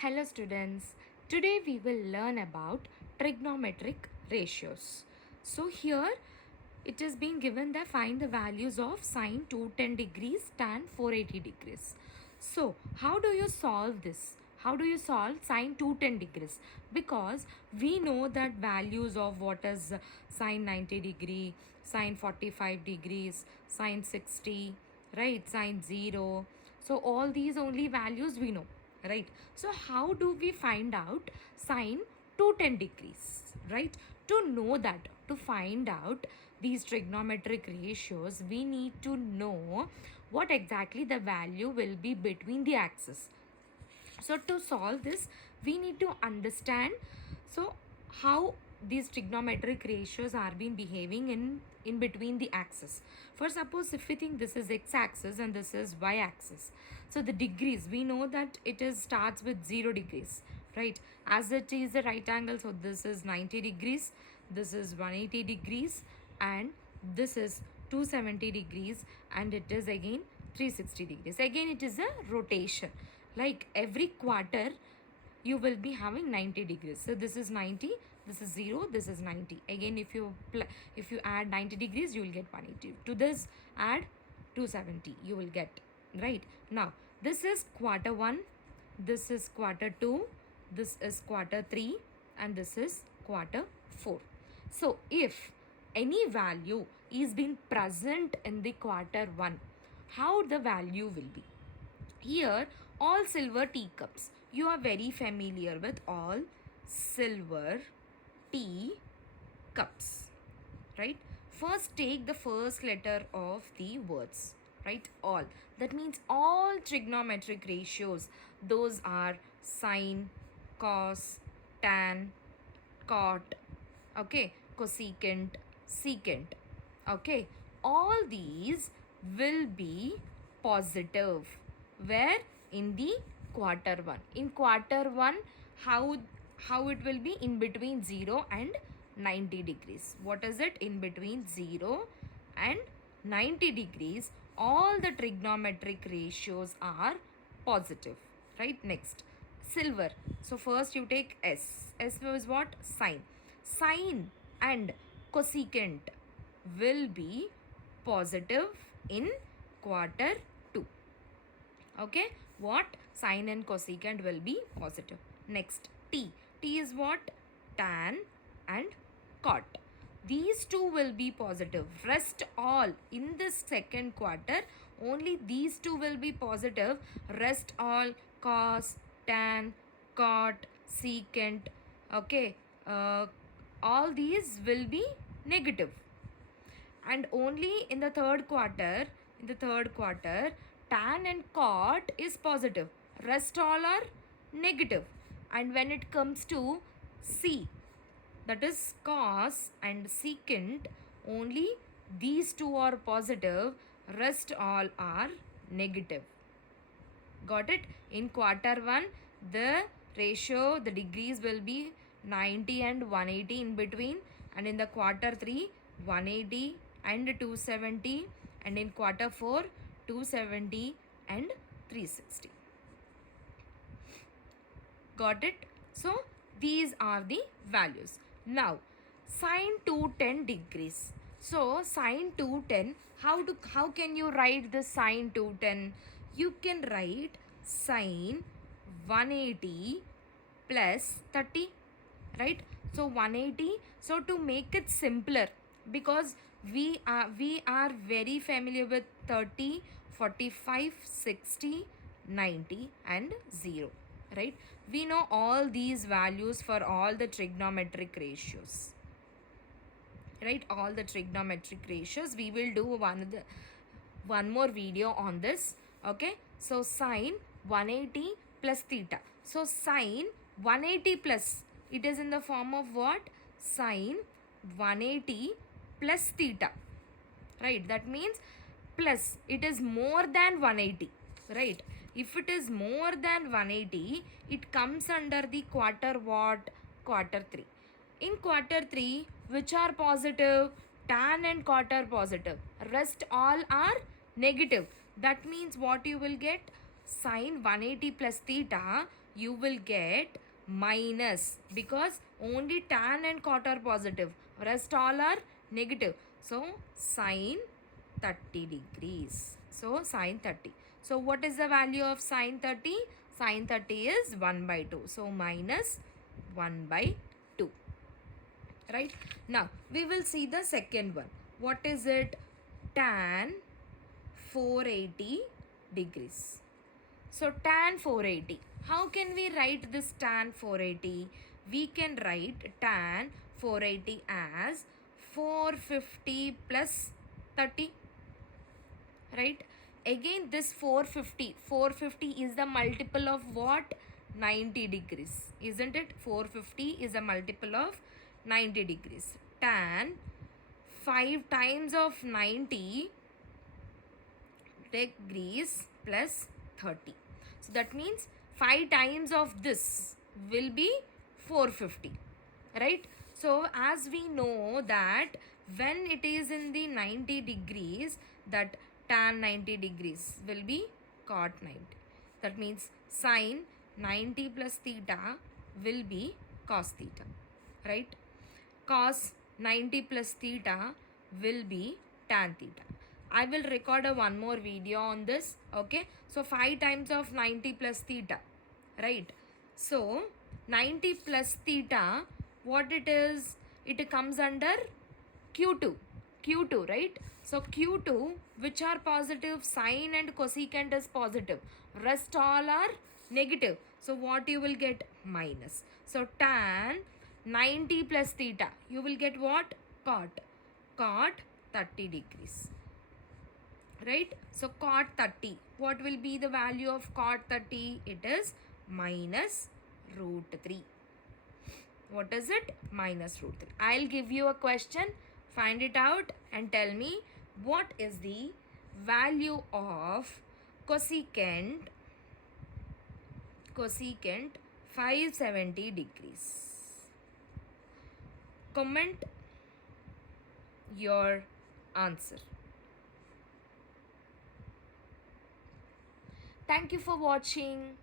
Hello students, today we will learn about trigonometric ratios. So here it is being given that find the values of sine 210 degrees, tan 480 degrees. So how do you solve this? How do you solve sine 210 degrees? Because we know that values of what is sine 90 degree, sine 45 degrees, sine 60, right, sine 0. So all these only values we know, right? So how do we find out sine 210 degrees, right? To know that, to find out these trigonometric ratios, we need to know what exactly the value will be between the axes. So to solve this, we need to understand so how these trigonometric ratios are been behaving in between the axes. For suppose if we think this is x-axis and this is y-axis, so the degrees, we know that it is starts with 0 degrees, right? As it is a right angle, so this is 90 degrees, this is 180 degrees, and this is 270 degrees, and it is again 360 degrees. Again it is a rotation, like every quarter you will be having 90 degrees. So this is 90, this is 0, this is 90. Again if you add 90 degrees, you will get 180. To this add 270, you will get, right? Now this is quarter 1, this is quarter 2, this is quarter 3, and this is quarter 4. So if any value is being present in the quarter 1, how the value will be? Here all silver teacups. You are very familiar with all silver tea cups, right? First take the first letter of the words, right? All. That means all trigonometric ratios. Those are sine, cos, tan, cot, okay, cosecant, secant, okay. All these will be positive. Where? In the quarter 1. In quarter 1, how it will be? In between 0 and 90 degrees. What is it? In between 0 and 90 degrees, all the trigonometric ratios are positive, right? Next, silver. So first you take S. S is what? Sine. Sine and cosecant will be positive in quarter 2. Okay, what? Sine and cosecant will be positive. Next, T. T is what? Tan and cot. These two will be positive. Rest all in this second quarter, only these two will be positive. Rest all cos, tan, cot, secant, okay, all these will be negative. And only in the third quarter, tan and cot is positive, rest all are negative. And when it comes to C, that is cos and secant, only these two are positive, rest all are negative. Got it? In quarter 1, the ratio, the degrees will be 90 and 180 in between, and in the quarter 3, 180 and 270, and in quarter 4, 270 and 360. Got it? So these are the values. Now sine 210 degrees. So sine 210, how can you write the sine 210? You can write sine 180 plus 30, right? So 180. So to make it simpler, because we are very familiar with 30, 45, 60, 90 and 0, right? We know all these values for all the trigonometric ratios, right? All the trigonometric ratios. We will do one more video on this, okay? So sine 180 plus theta. So sine 180 plus, it is in the form of what? Sine 180 plus theta, right? That means plus, it is more than 180, right? If it is more than 180, it comes under the quarter what? Quarter 3. In quarter 3, which are positive? Tan and cot are positive, rest all are negative. That means what you will get? Sine 180 plus theta, you will get minus, because only tan and cot are positive, rest all are negative. So sine 30 degrees. So sine 30. So what is the value of sine 30? Sine 30 is 1 by 2. So minus 1 by 2. Right? Now we will see the second one. What is it? Tan 480 degrees. So tan 480. How can we write this tan 480? We can write tan 480 as 450 plus 30. Right? Again this 450 is the multiple of what? 90 degrees. Isn't it? 450 is a multiple of 90 degrees. Tan 5 times of 90 degrees plus 30. So that means 5 times of this will be 450. Right? So as we know that when it is in the 90 degrees, that tan 90 degrees will be cot 90. That means sine 90 plus theta will be cos theta. Right? Cos 90 plus theta will be tan theta. I will record one more video on this. Okay. So 5 times of 90 plus theta. Right. So 90 plus theta, what it is? It comes under Q2. Q2, right? So Q2, which are positive, sine and cosecant is positive. Rest all are negative. So what you will get? Minus. So tan 90 plus theta, you will get what? Cot. Cot 30 degrees. Right? So cot 30. What will be the value of cot 30? It is minus root 3. What is it? Minus root 3. I'll give you a question. Find it out and tell me what is the value of cosecant 570 degrees. Comment your answer. Thank you for watching.